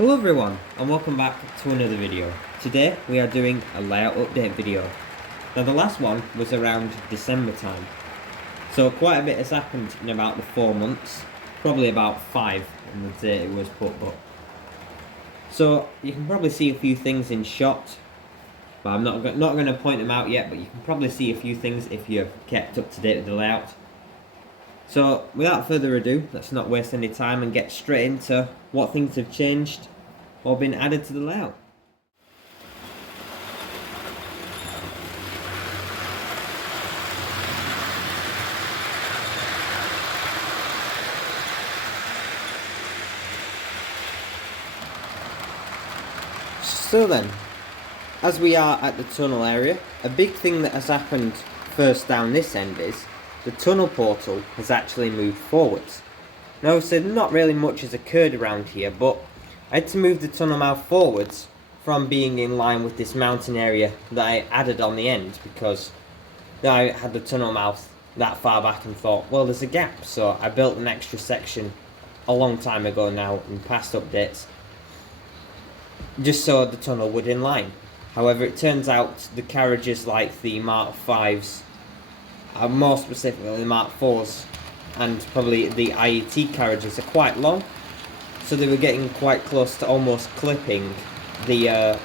Hello everyone and welcome back to another video. Today we are doing a layout update video. Now the last one was around December time. So quite a bit has happened in about the 4 months. Probably about 5 on the date it was put up. So you can probably see a few things in shot. But I'm not going to point them out yet, but you can probably see a few things if you've kept up to date with the layout. So without further ado, let's not waste any time and get straight into what things have changed or been added to the layout. So then, as we are at the tunnel area, a big thing that has happened first down this end is the tunnel portal has actually moved forwards. Now obviously not really much has occurred around here, but I had to move the tunnel mouth forwards from being in line with this mountain area that I added on the end, because I had the tunnel mouth that far back and thought, well, there's a gap, so I built an extra section a long time ago now in past updates, just so the tunnel would in line. However, it turns out the carriages like the Mark 5s, more specifically the Mark 4s, and probably the IET carriages are quite long, so they were getting quite close to almost clipping the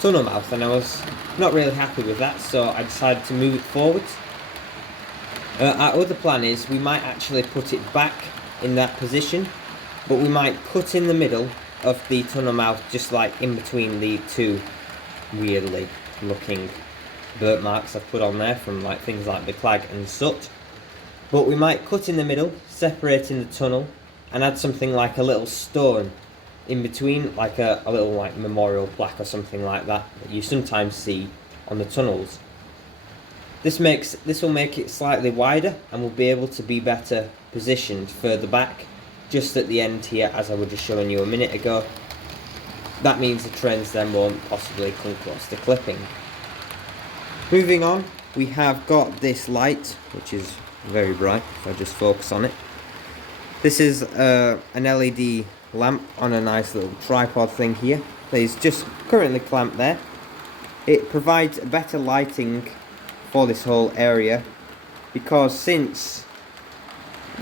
tunnel mouth, and I was not really happy with that, so I decided to move it forwards. Our other plan is we might actually put it back in that position, but we might cut in the middle of the tunnel mouth, just like in between the two weirdly looking birthmarks I've put on there from like things like the Clag and Soot. But we might cut in the middle, separating the tunnel, and add something like a little stone in between, like a little like memorial plaque or something like that you sometimes see on the tunnels. This will make it slightly wider, and we'll be able to be better positioned further back, just at the end here, as I was just showing you a minute ago. That means the trains then won't possibly come close to clipping. Moving on, we have got this light, which is very bright, if I just focus on it. This is an LED lamp on a nice little tripod thing here. That is just currently clamped there. It provides better lighting for this whole area, because since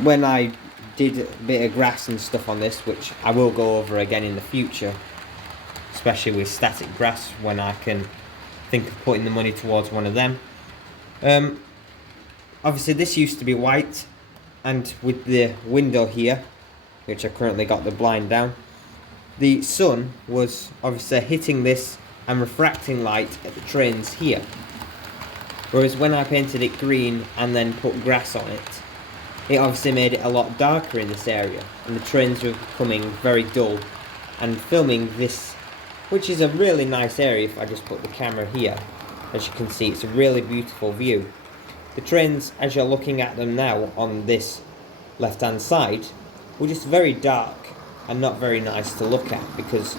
when I did a bit of grass and stuff on this, which I will go over again in the future, especially with static grass when I can think of putting the money towards one of them. Obviously this used to be white, and with the window here, which I currently got the blind down, the sun was obviously hitting this and refracting light at the trains here. Whereas when I painted it green and then put grass on it, it obviously made it a lot darker in this area, and the trains were becoming very dull. And filming this, which is a really nice area if I just put the camera here, as you can see it's a really beautiful view. The trains, as you're looking at them now on this left hand side, were just very dark and not very nice to look at, because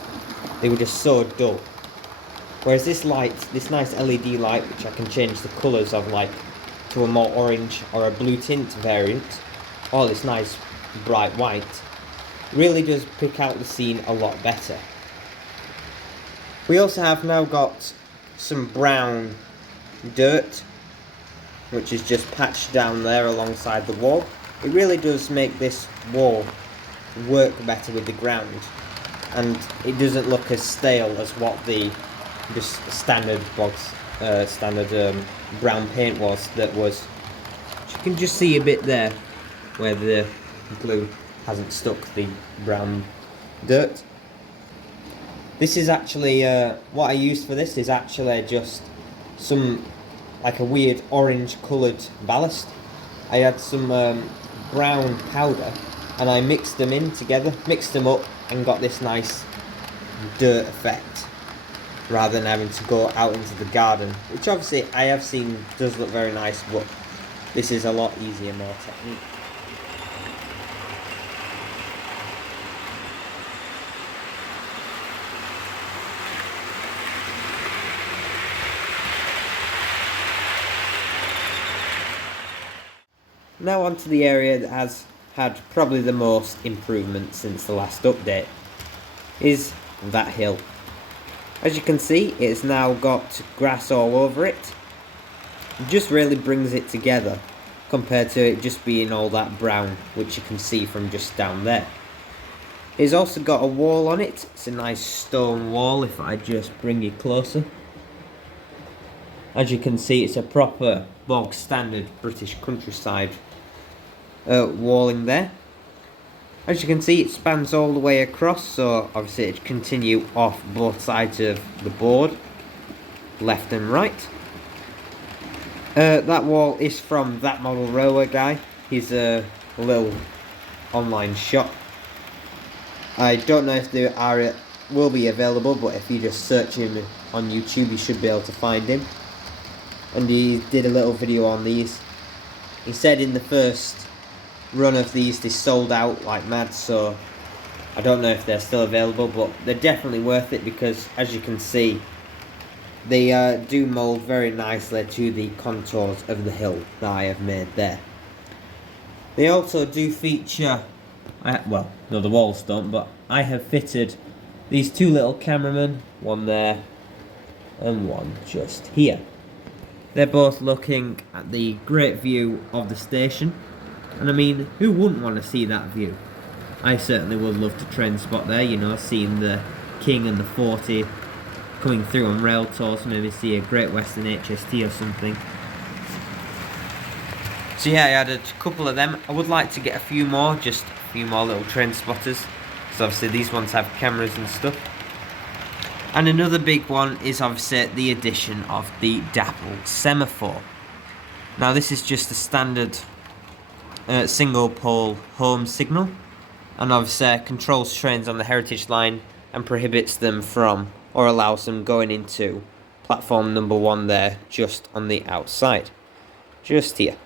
they were just so dull. Whereas this light, this nice LED light, which I can change the colours of, like to a more orange or a blue tint variant, or this nice bright white, really does pick out the scene a lot better. We also have now got some brown dirt, which is just patched down there alongside the wall. It really does make this wall work better with the ground, and it doesn't look as stale as what the just standard brown paint was. That was, you can just see a bit there where the glue hasn't stuck the brown dirt. This is actually what I used for this is actually just some like a weird orange coloured ballast. I had some brown powder and I mixed them in together, mixed them up, and got this nice dirt effect, rather than having to go out into the garden, which obviously I have seen does look very nice, but this is a lot easier, more technique. Now on to the area that has had probably the most improvement since the last update. is that hill. As you can see, it's now got grass all over it. It just really brings it together compared to it just being all that brown, which you can see from just down there. It's also got a wall on it. It's a nice stone wall if I just bring you closer. As you can see, it's a proper bog standard British countryside walling there. As you can see, it spans all the way across, so obviously it continue off both sides of the board, left and right. That wall is from That Model Rower guy. He's a little online shop. I don't know if they will be available, but if you just search him on YouTube, you should be able to find him. And he did a little video on these. He said in the first run of these they sold out like mad, so I don't know if they're still available, but they're definitely worth it because, as you can see, they do mould very nicely to the contours of the hill that I have made there. They also do feature, well, no, the walls don't, but I have fitted these two little cameramen, one there and one just here. They're both looking at the great view of the station, and I mean, who wouldn't want to see that view? I certainly would love to train spot there, you know, seeing the King and the 40 coming through on rail tours, maybe see a Great Western HST or something. So yeah, I added a couple of them. I would like to get a few more, just a few more little train spotters, because obviously these ones have cameras and stuff. And another big one is obviously the addition of the Dapple semaphore. Now this is just a standard single pole home signal, and obviously controls trains on the Heritage Line and prohibits them from, or allows them going into, platform number 1 there, just on the outside, just here.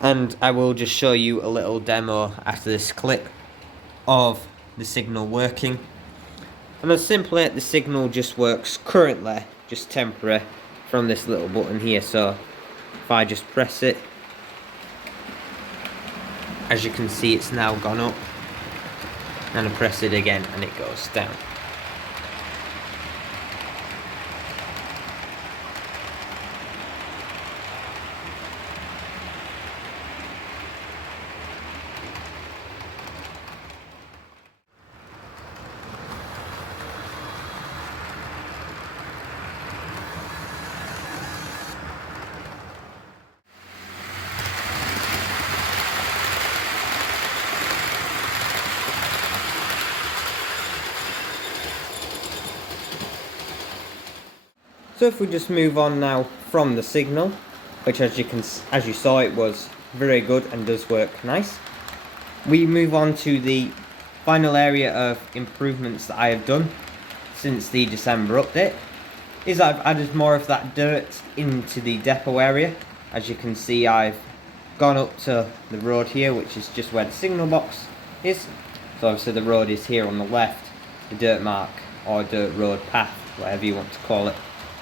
And I will just show you a little demo after this clip of the signal working. And as simply, the signal just works currently, just temporary, from this little button here. So if I just press it, as you can see, it's now gone up, and I press it again and it goes down. So if we just move on now from the signal, which as you saw, it was very good and does work nice. We move on to the final area of improvements that I have done since the December update. Is I've added more of that dirt into the depot area. As you can see, I've gone up to the road here, which is just where the signal box is. So obviously the road is here on the left, the dirt mark or dirt road path, whatever you want to call it,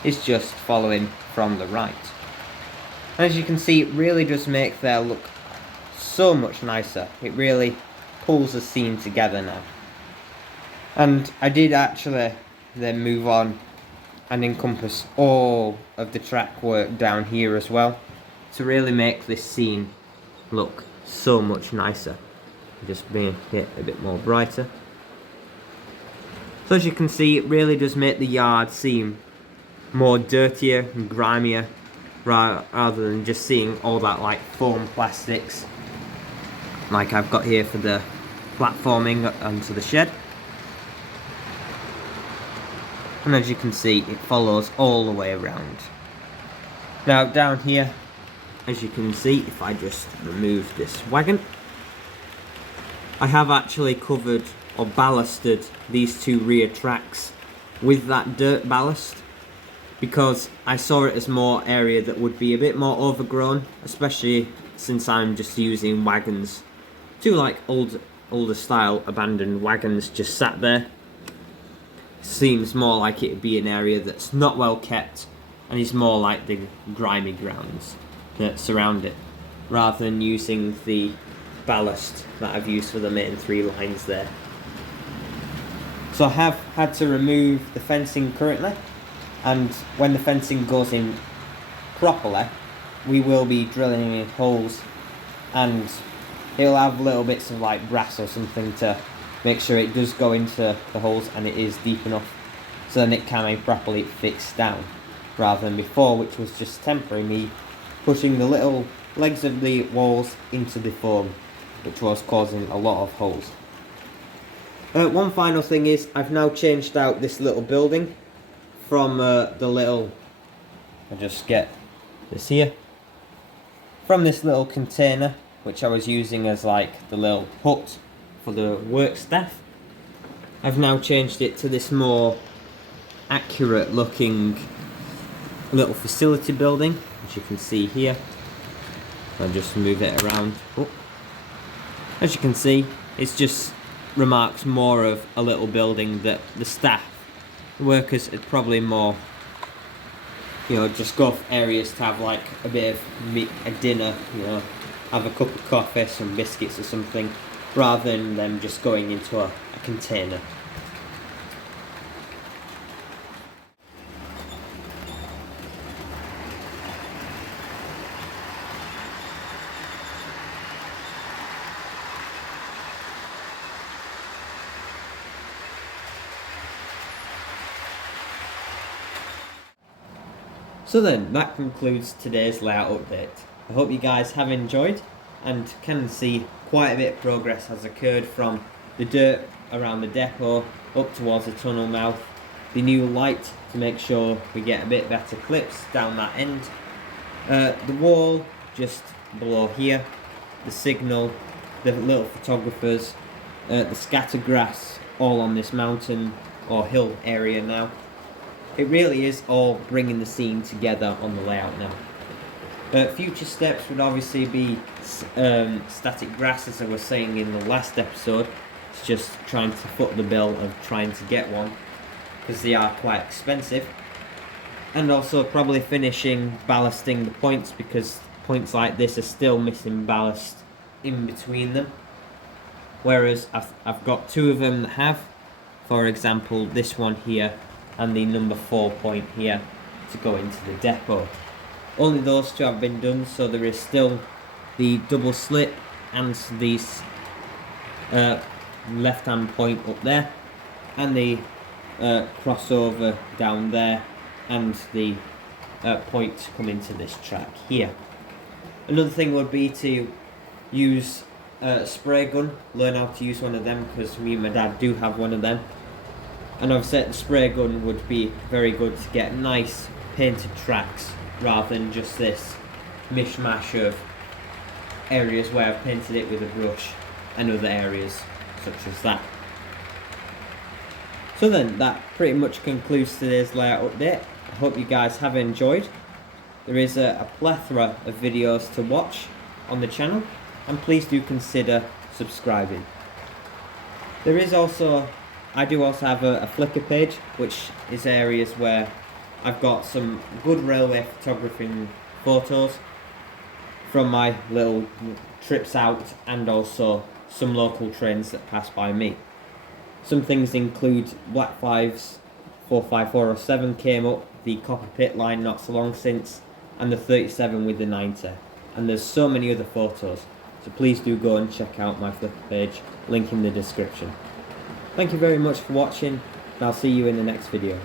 is just following from the right. And as you can see, it really does make their look so much nicer. It really pulls the scene together now. And I did actually then move on and encompass all of the track work down here as well, to really make this scene look so much nicer. Just bring it a bit more brighter. So as you can see, it really does make the yard seem more dirtier and grimier, rather than just seeing all that like foam plastics like I've got here for the platforming onto the shed. And as you can see, it follows all the way around. Now down here, as you can see, if I just remove this wagon, I have actually covered or ballasted these two rear tracks with that dirt ballast, because I saw it as more area that would be a bit more overgrown, especially since I'm just using wagons, two like older style abandoned wagons just sat there. Seems more like it would be an area that's not well kept and is more like the grimy grounds that surround it, rather than using the ballast that I've used for the main 3 lines there. So I have had to remove the fencing currently, and when the fencing goes in properly, we will be drilling in holes, and it'll have little bits of like brass or something to make sure it does go into the holes and it is deep enough so then it can be properly fixed down, rather than before, which was just temporary, me pushing the little legs of the walls into the foam, which was causing a lot of holes. One final thing is, I've now changed out this little building from the little, I'll just get this here, from this little container which I was using as like the little hut for the work staff. I've now changed it to this more accurate looking little facility building, as you can see here. I'll just move it around. Oh. As you can see, it's just remarks more of a little building that the staff, the workers, would probably more, you know, just go for areas to have like a bit of meat, a dinner, you know, have a cup of coffee, some biscuits or something, rather than them just going into a container. So then, that concludes today's layout update. I hope you guys have enjoyed and can see quite a bit of progress has occurred from the dirt around the depot up towards the tunnel mouth, the new light to make sure we get a bit better clips down that end, the wall just below here, the signal, the little photographers, the scatter grass all on this mountain or hill area now. It really is all bringing the scene together on the layout now. Future steps would obviously be static grass, as I was saying in the last episode. It's just trying to foot the bill of trying to get one, because they are quite expensive. And also probably finishing ballasting the points, because points like this are still missing ballast in between them. Whereas I've got two of them that have, for example this one here and the number 4 point here to go into the depot. Only those two have been done, so there is still the double slip and these left hand point up there, and the crossover down there, and the point to come into this track here. Another thing would be to use a spray gun, learn how to use one of them, because me and my dad do have one of them. And I've said the spray gun would be very good to get nice painted tracks rather than just this mishmash of areas where I've painted it with a brush and other areas such as that. So then, that pretty much concludes today's layout update. I hope you guys have enjoyed. There is a plethora of videos to watch on the channel, and please do consider subscribing. There is also, I do also have a Flickr page, which is areas where I've got some good railway photographing photos from my little trips out, and also some local trains that pass by me. Some things include Black 5's 45407 came up, the Copper Pit line not so long since, and the 37 with the 90. And there's so many other photos, so please do go and check out my Flickr page, link in the description. Thank you very much for watching, and I'll see you in the next video.